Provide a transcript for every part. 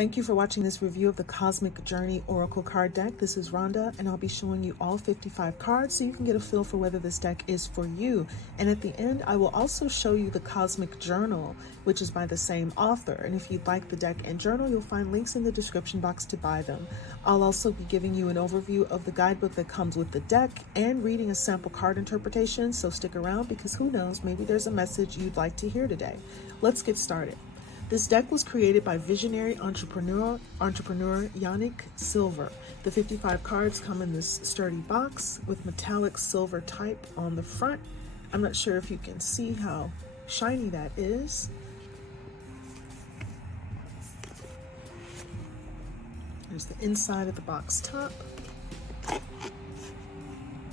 Thank you for watching this review of the Cosmic Journey Oracle card deck. This is Rhonda, and I'll be showing you all 55 cards so you can get a feel for whether this deck is for you. And at the end, I will also show you the Cosmic Journal, which is by the same author. And if you'd like the deck and journal, you'll find links in the description box to buy them. I'll also be giving you an overview of the guidebook that comes with the deck and reading a sample card interpretation, so stick around because who knows, maybe there's a message you'd like to hear today. Let's get started. This deck was created by visionary entrepreneur Yanik Silver. The 55 cards come in this sturdy box with metallic silver type on the front. I'm not sure if you can see how shiny that is. There's the inside of the box top,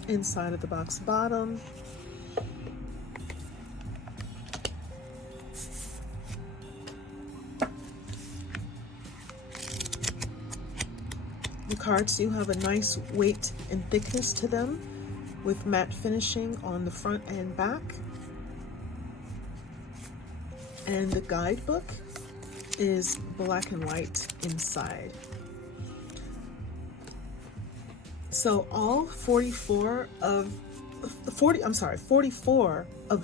inside of the box bottom, the cards do have a nice weight and thickness to them with matte finishing on the front and back. And the guidebook is black and white inside. So all 44 of the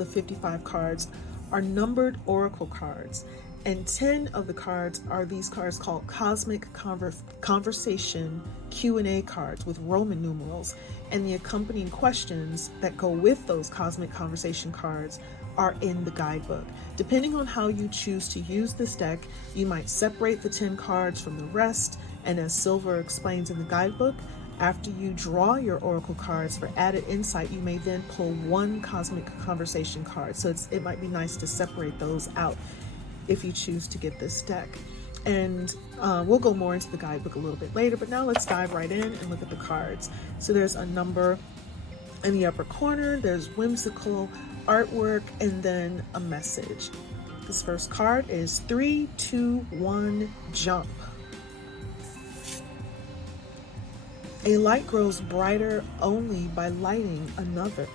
55 cards are numbered oracle cards. And 10 of the cards are these cards called Cosmic Conversation Q&A cards with Roman numerals, and the accompanying questions that go with those Cosmic Conversation cards are in the guidebook. Depending on how you choose to use this deck, you might separate the 10 cards from the rest, and as Silver explains in the guidebook, after you draw your oracle cards for added insight, you may then pull one Cosmic Conversation card. So it might be nice to separate those out if you choose to get this deck. And we'll go more into the guidebook a little bit later, but now let's dive right in and look at the cards. So there's a number in the upper corner, there's whimsical artwork, and then a message. This first card is 3, 2, 1, jump. A light grows brighter only by lighting another.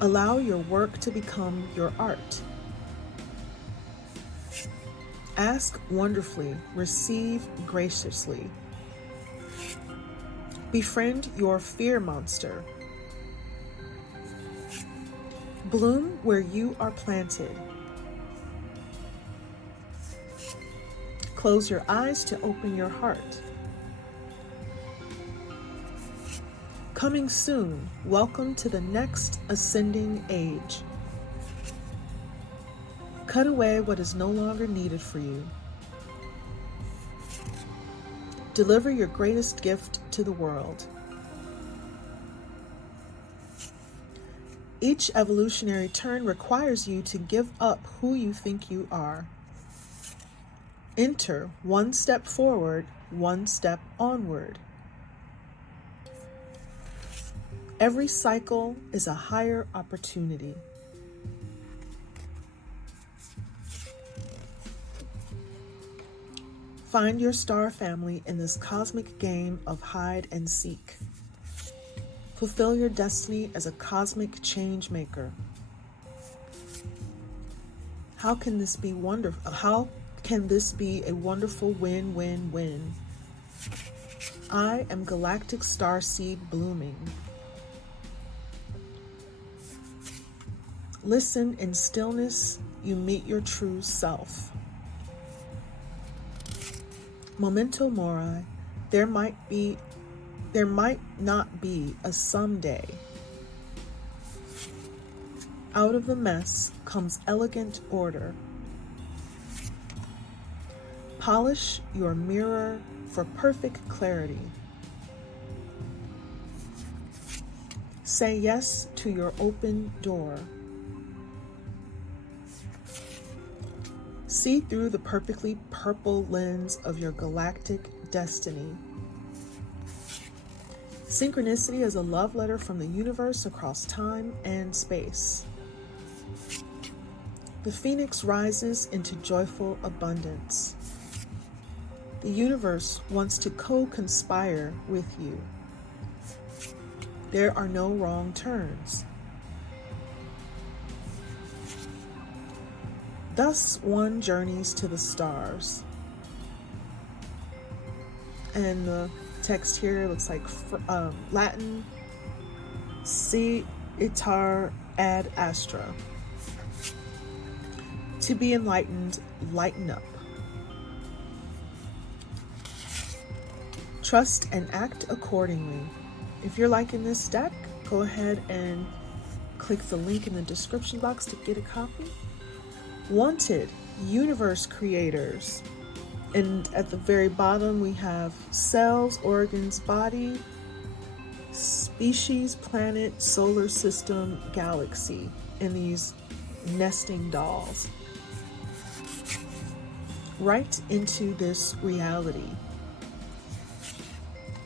Allow your work to become your art. Ask wonderfully, receive graciously. Befriend your fear monster. Bloom where you are planted. Close your eyes to open your heart. Coming soon, welcome to the next ascending age. Cut away what is no longer needed for you. Deliver your greatest gift to the world. Each evolutionary turn requires you to give up who you think you are. Enter one step forward, one step onward. Every cycle is a higher opportunity. Find your star family in this cosmic game of hide and seek. Fulfill your destiny as a cosmic change maker. How can this be wonderful? How can this be a wonderful win-win-win? I am galactic starseed blooming. Listen in stillness, you meet your true self. Memento mori, there might not be a someday. Out of the mess comes elegant order. Polish your mirror for perfect clarity. Say yes to your open door. See through the perfectly purple lens of your galactic destiny. Synchronicity is a love letter from the universe across time and space. The phoenix rises into joyful abundance. The universe wants to co-conspire with you. There are no wrong turns. Thus one journeys to the stars. And the text here looks like Latin, si itar ad astra. To be enlightened, lighten up. Trust and act accordingly. If you're liking this deck, go ahead and click the link in the description box to get a copy. Wanted, universe creators. And at the very bottom, we have cells, organs, body, species, planet, solar system, galaxy, and these nesting dolls. Right into this reality.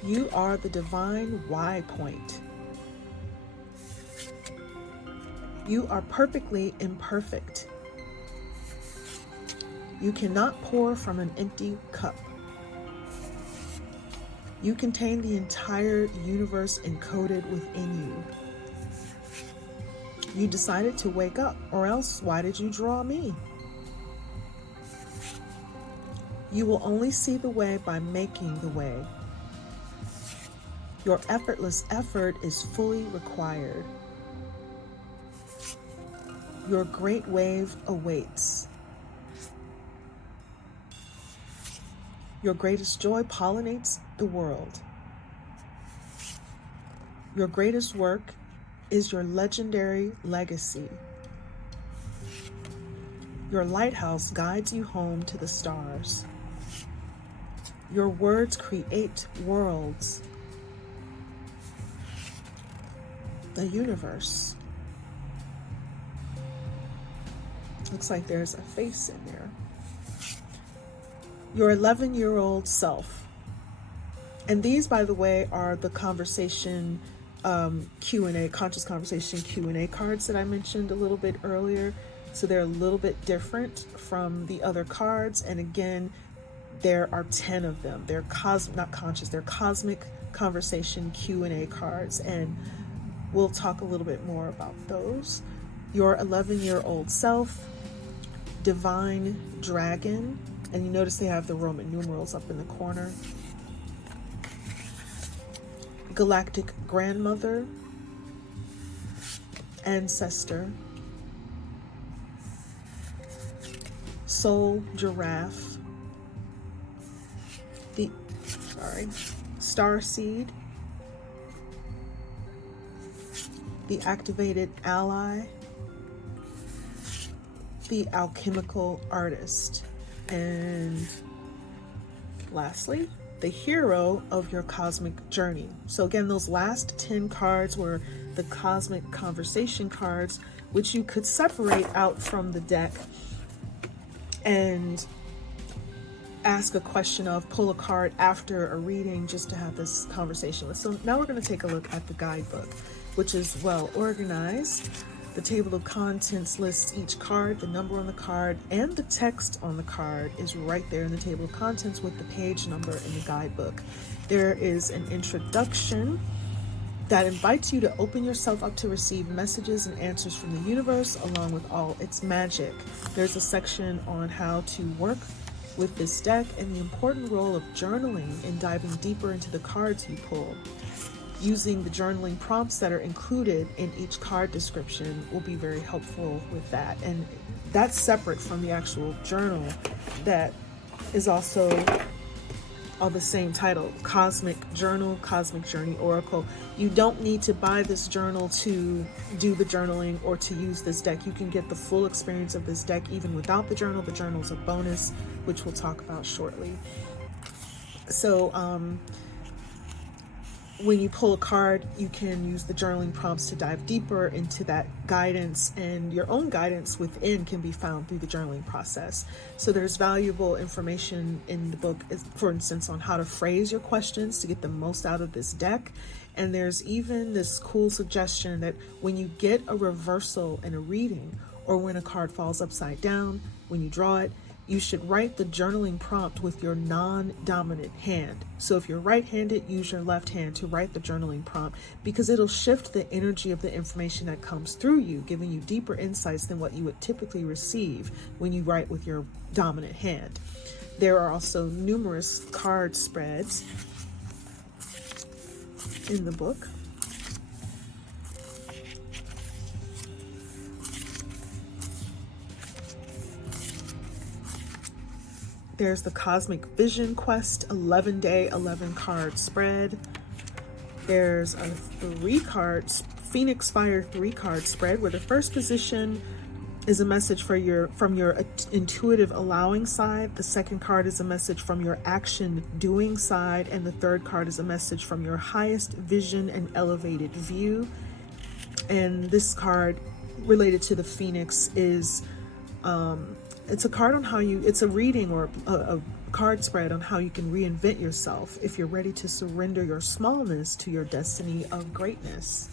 You are the divine Y point. You are perfectly imperfect. You cannot pour from an empty cup. You contain the entire universe encoded within you. You decided to wake up, or else why did you draw me? You will only see the way by making the way. Your effortless effort is fully required. Your great wave awaits. Your greatest joy pollinates the world. Your greatest work is your legendary legacy. Your lighthouse guides you home to the stars. Your words create worlds. The universe. Looks like there's a face in there. Your 11-year-old self. And these, by the way, are the conversation Q&A, conscious conversation Q&A cards that I mentioned a little bit earlier. So they're a little bit different from the other cards. And again, there are 10 of them. They're not conscious, they're cosmic conversation Q&A cards. And we'll talk a little bit more about those. Your 11-year-old self, divine dragon. And you notice they have the Roman numerals up in the corner. Galactic grandmother, ancestor, soul giraffe, star seed, the activated ally, the alchemical artist, and lastly, the hero of your cosmic journey. So again, those last 10 cards were the cosmic conversation cards, which you could separate out from the deck and ask a question of, pull a card after a reading just to have this conversation with. So now we're going to take a look at the guidebook, which is well organized. The table of contents lists each card, the number on the card, and the text on the card is right there in the table of contents with the page number in the guidebook. There is an introduction that invites you to open yourself up to receive messages and answers from the universe along with all its magic. There's a section on how to work with this deck and the important role of journaling and diving deeper into the cards you pull. Using the journaling prompts that are included in each card description will be very helpful with that. And that's separate from the actual journal that is also of the same title, Cosmic Journal, Cosmic Journey Oracle. You don't need to buy this journal to do the journaling or to use this deck. You can get the full experience of this deck even without the journal. The journal is a bonus, which we'll talk about shortly. So, when you pull a card, you can use the journaling prompts to dive deeper into that guidance, and your own guidance within can be found through the journaling process. So there's valuable information in the book, for instance, on how to phrase your questions to get the most out of this deck. And there's even this cool suggestion that when you get a reversal in a reading, or when a card falls upside down, when you draw it, you should write the journaling prompt with your non-dominant hand. So if you're right-handed, use your left hand to write the journaling prompt, because it'll shift the energy of the information that comes through you, giving you deeper insights than what you would typically receive when you write with your dominant hand. There are also numerous card spreads in the book. There's the Cosmic Vision Quest 11-day 11 card spread. There's a 3-card Phoenix Fire 3-card spread, where the first position is a message from your intuitive allowing side. The second card is a message from your action doing side, and the third card is a message from your highest vision and elevated view. And this card related to the Phoenix is it's a card on how it's a reading or a card spread on how you can reinvent yourself if you're ready to surrender your smallness to your destiny of greatness.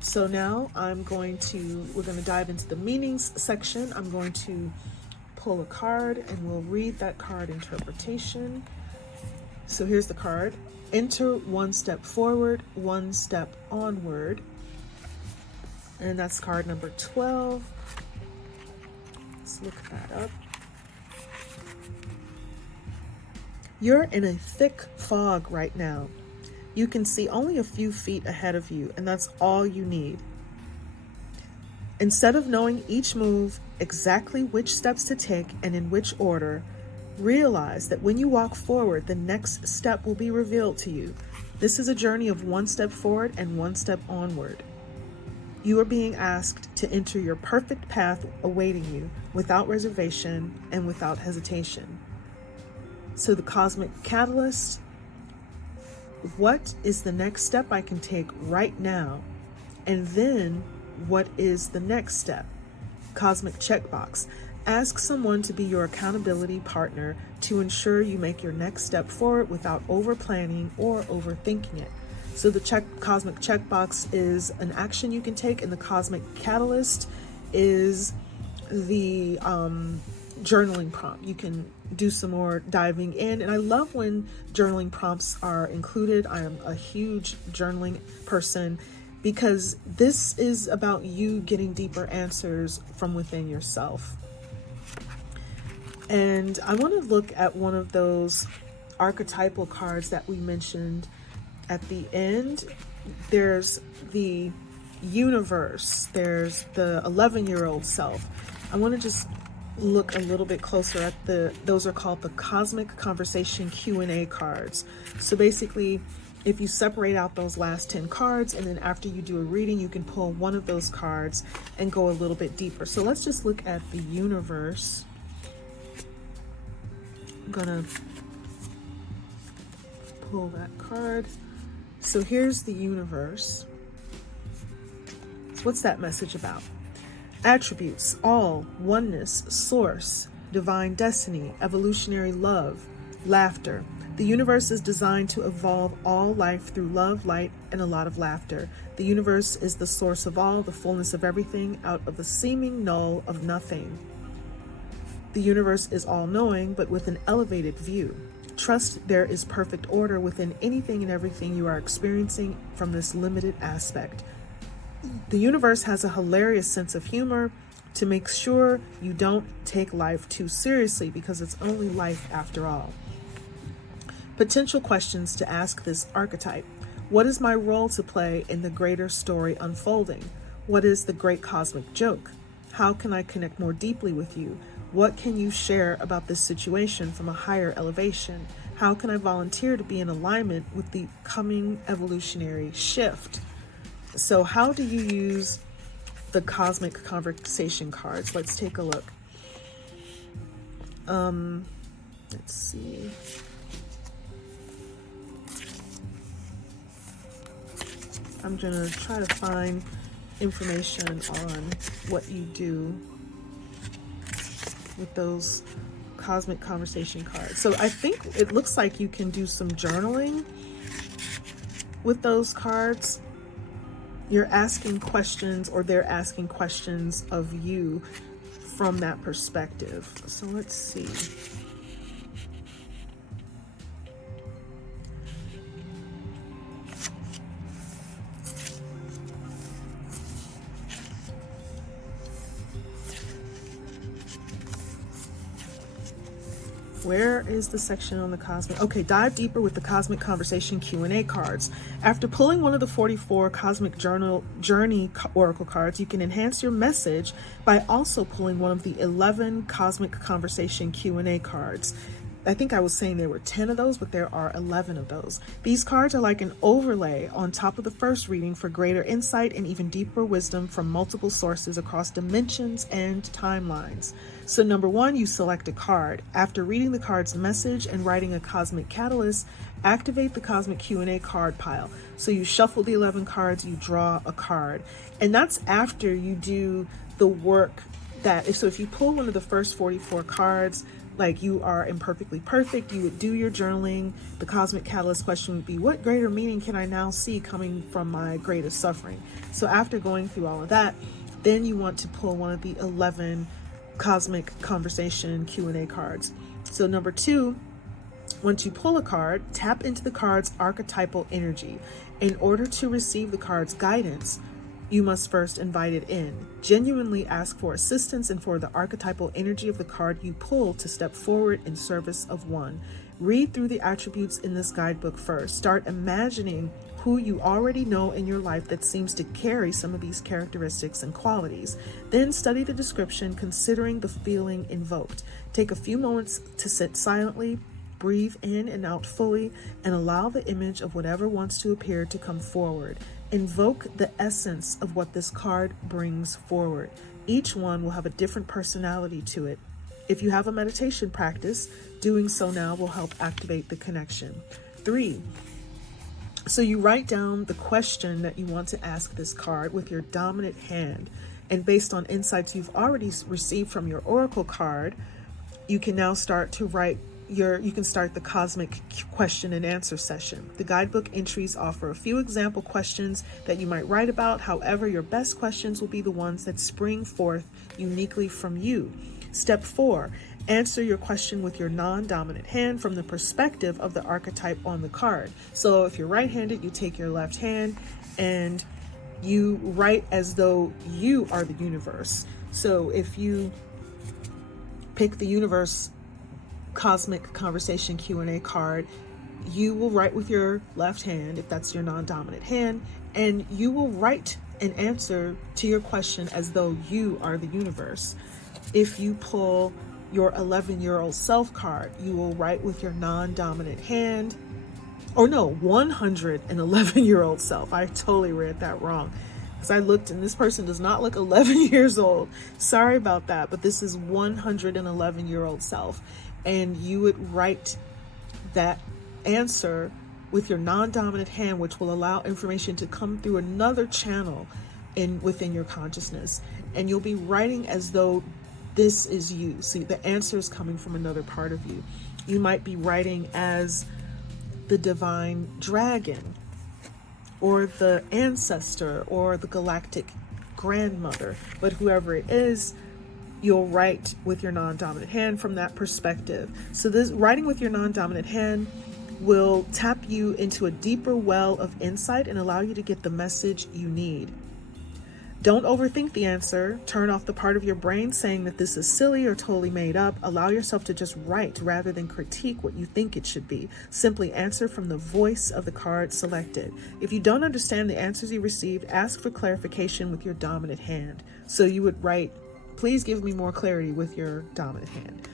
So now we're going to dive into the meanings section. I'm going to pull a card and we'll read that card interpretation. So here's the card. Enter one step forward, one step onward. And that's card number 12. Let's look that up. You're in a thick fog right now. You can see only a few feet ahead of you, and that's all you need. Instead of knowing each move, exactly which steps to take and in which order, realize that when you walk forward, the next step will be revealed to you. This is a journey of one step forward and one step onward. You are being asked to enter your perfect path awaiting you without reservation and without hesitation. So the Cosmic Catalyst, what is the next step I can take right now? And then what is the next step? Cosmic Checkbox, ask someone to be your accountability partner to ensure you make your next step forward without over planning or overthinking it. So the Cosmic Checkbox is an action you can take, and the Cosmic Catalyst is the journaling prompt. You can do some more diving in, and I love when journaling prompts are included. I am a huge journaling person because this is about you getting deeper answers from within yourself. And I want to look at one of those archetypal cards that we mentioned at the end. There's the universe, there's the 11-year-old self. I want to just look a little bit closer at those are called the Cosmic Conversation Q&A cards. So basically, if you separate out those last 10 cards, and then after you do a reading, you can pull one of those cards and go a little bit deeper. So let's just look at the universe. I'm gonna pull that card. So here's the universe. So what's that message about? Attributes: all, oneness, source, divine destiny, evolutionary love, laughter. The universe is designed to evolve all life through love, light, and a lot of laughter. The universe is the source of all, the fullness of everything, out of the seeming null of nothing. The universe is all-knowing, but with an elevated view. Trust there is perfect order within anything and everything you are experiencing from this limited aspect. The universe has a hilarious sense of humor to make sure you don't take life too seriously, because it's only life after all. Potential questions to ask this archetype: what is my role to play in the greater story unfolding? What is the great cosmic joke? How can I connect more deeply with you? What can you share about this situation from a higher elevation? How can I volunteer to be in alignment with the coming evolutionary shift? So how do you use the Cosmic Conversation cards? Let's take a look. Let's see. I'm gonna try to find information on what you do with those Cosmic Conversation cards. So I think it looks like you can do some journaling with those cards. You're asking questions, or they're asking questions of you from that perspective. So let's see. Where is the section on the cosmic? Okay, dive deeper with the Cosmic Conversation Q&A cards. After pulling one of the 44 Cosmic Journey Oracle cards, you can enhance your message by also pulling one of the 11 Cosmic Conversation Q&A cards. I think I was saying there were 10 of those, but there are 11 of those. These cards are like an overlay on top of the first reading for greater insight and even deeper wisdom from multiple sources across dimensions and timelines. So number one, you select a card. After reading the card's message and writing a cosmic catalyst, activate the Cosmic Q&A card pile. So you shuffle the 11 cards, you draw a card. And that's after you do the work if you pull one of the first 44 cards, like you are imperfectly perfect, you would do your journaling. The cosmic catalyst question would be, what greater meaning can I now see coming from my greatest suffering? So after going through all of that, then you want to pull one of the 11 cosmic conversation Q&A cards. So number two, once you pull a card, tap into the card's archetypal energy. In order to receive the card's guidance, you must first invite it in. Genuinely ask for assistance and for the archetypal energy of the card you pull to step forward in service of one. Read through the attributes in this guidebook first. Start imagining who you already know in your life that seems to carry some of these characteristics and qualities. Then study the description, considering the feeling invoked. Take a few moments to sit silently, breathe in and out fully, and allow the image of whatever wants to appear to come forward. Invoke the essence of what this card brings forward. Each one will have a different personality to it. If you have a meditation practice, doing so now will help activate the connection. 3. So you write down the question that you want to ask this card with your dominant hand. And based on insights you've already received from your oracle card, you can now start to write you can start the cosmic question and answer session. The guidebook entries offer a few example questions that you might write about. However, your best questions will be the ones that spring forth uniquely from you. Step 4, answer your question with your non-dominant hand from the perspective of the archetype on the card. So if you're right-handed, you take your left hand and you write as though you are the universe. So if you pick the universe Cosmic Conversation Q&A card, you will write with your left hand, if that's your non-dominant hand, and you will write an answer to your question as though you are the universe. If you pull your 11-year-old self card, you will write with your non-dominant hand, or no, 111-year-old self. I totally read that wrong, because I looked and this person does not look 11 years old. Sorry about that, but this is 111-year-old self. And you would write that answer with your non-dominant hand, which will allow information to come through another channel within your consciousness. And you'll be writing as though this is you. See, the answer is coming from another part of you. You might be writing as the divine dragon, or the ancestor, or the galactic grandmother, but whoever it is, you'll write with your non-dominant hand from that perspective. So this writing with your non-dominant hand will tap you into a deeper well of insight and allow you to get the message you need. Don't overthink the answer. Turn off the part of your brain saying that this is silly or totally made up. Allow yourself to just write rather than critique what you think it should be. Simply answer from the voice of the card selected. If you don't understand the answers you received, ask for clarification with your dominant hand. So you would write, please give me more clarity with your dominant hand.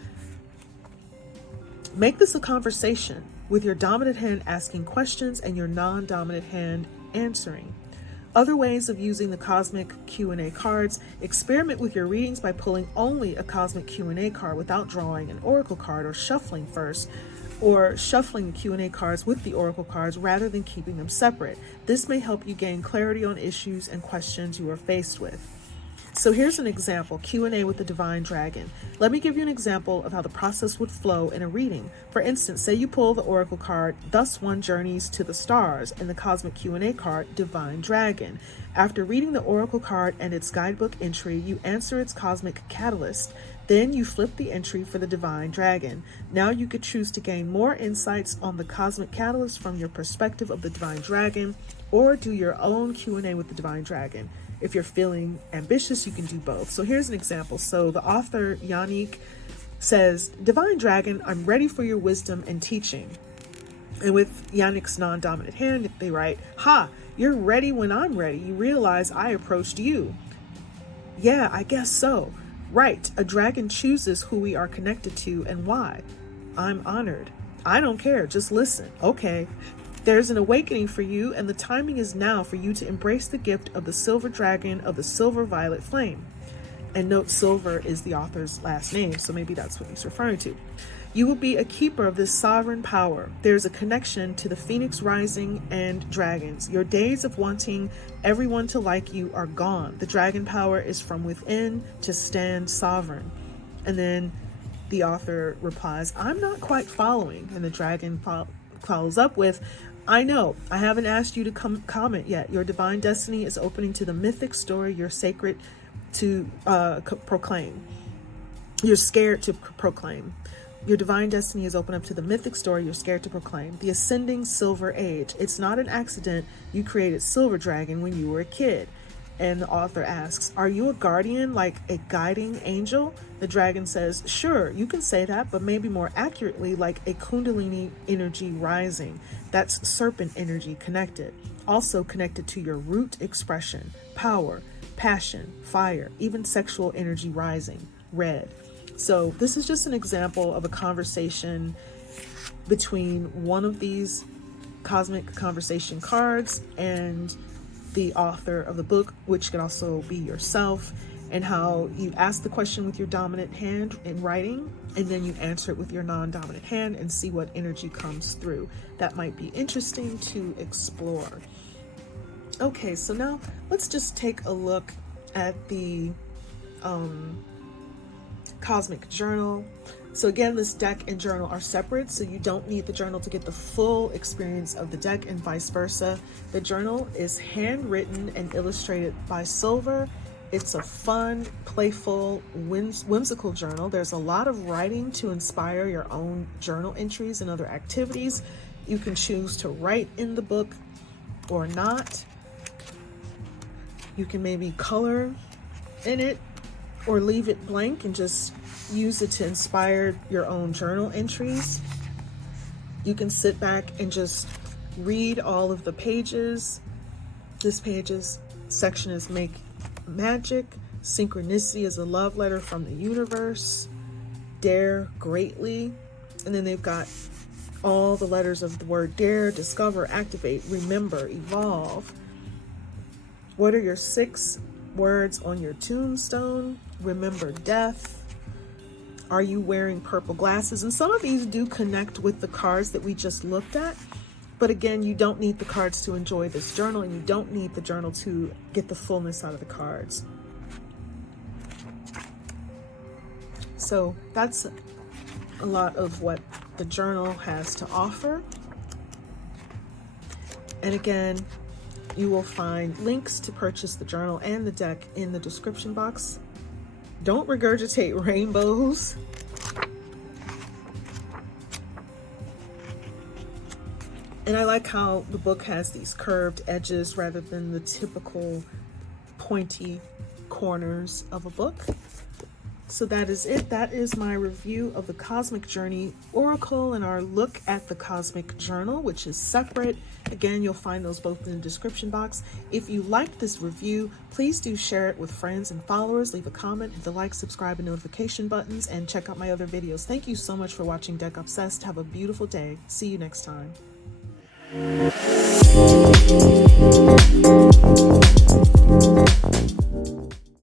Make this a conversation with your dominant hand asking questions and your non-dominant hand answering. Other ways of using the Cosmic Q&A cards: experiment with your readings by pulling only a Cosmic Q&A card without drawing an Oracle card, or shuffling first, or shuffling the Q&A cards with the Oracle cards rather than keeping them separate. This may help you gain clarity on issues and questions you are faced with. So here's an example, Q&A with the Divine Dragon. Let me give you an example of how the process would flow in a reading. For instance, say you pull the Oracle card, Thus One Journeys to the Stars, and the Cosmic Q&A card, Divine Dragon. After reading the Oracle card and its guidebook entry, you answer its cosmic catalyst. Then you flip the entry for the Divine Dragon. Now you could choose to gain more insights on the cosmic catalyst from your perspective of the Divine Dragon, or do your own Q&A with the Divine Dragon. If you're feeling ambitious, you can do both. So here's an example. So the author, Yanik, says, Divine Dragon, I'm ready for your wisdom and teaching. And with Yanik's non-dominant hand, they write, Ha, you're ready when I'm ready. You realize I approached you. Yeah, I guess so. Right, a dragon chooses who we are connected to and why. I'm honored. I don't care, just listen. Okay. There's an awakening for you, and the timing is now for you to embrace the gift of the silver dragon of the silver violet flame. And note, silver is the author's last name, so maybe that's what he's referring to. You will be a keeper of this sovereign power. There's a connection to the phoenix rising and dragons. Your days of wanting everyone to like you are gone. The dragon power is from within to stand sovereign. And then the author replies, I'm not quite following. And the dragon follows up with, I know, I haven't asked you to comment yet. Your divine destiny is opening to the mythic story you're sacred to proclaim. You're scared to proclaim. Your divine destiny is open up to the mythic story you're scared to proclaim. The ascending silver age. It's not an accident you created Silver Dragon when you were a kid. And the author asks, are you a guardian, like a guiding angel? The dragon says, sure, you can say that, but maybe more accurately, like a kundalini energy rising. That's serpent energy connected. Also connected to your root expression, power, passion, fire, even sexual energy rising, red. So this is just an example of a conversation between one of these cosmic conversation cards and the author of the book, which can also be yourself, and how you ask the question with your dominant hand in writing, and then you answer it with your non-dominant hand and see what energy comes through. That might be interesting to explore. Okay, so now let's just take a look at the Cosmic Journal. So again, this deck and journal are separate, so you don't need the journal to get the full experience of the deck and vice versa. The journal is handwritten and illustrated by Silver. It's a fun, playful, whimsical journal. There's a lot of writing to inspire your own journal entries and other activities. You can choose to write in the book or not. You can maybe color in it or leave it blank and just use it to inspire your own journal entries. You can sit back and just read all of the pages. This page's section is Make Magic. Synchronicity is a love letter from the universe. Dare greatly. And then they've got all the letters of the word dare: discover, activate, remember, evolve. What are your 6 words on your tombstone? Remember death. Are you wearing purple glasses? And some of these do connect with the cards that we just looked at. But again, you don't need the cards to enjoy this journal, and you don't need the journal to get the fullness out of the cards. So that's a lot of what the journal has to offer. And again, you will find links to purchase the journal and the deck in the description box. Don't regurgitate rainbows. And I like how the book has these curved edges rather than the typical pointy corners of a book. So that is it. That is my review of the Cosmic Journey Oracle and our look at the Cosmic Journal, which is separate. Again, you'll find those both in the description box. If you liked this review, please do share it with friends and followers. Leave a comment, hit the like, subscribe, and notification buttons, and check out my other videos. Thank you so much for watching Deck Obsessed. Have a beautiful day. See you next time.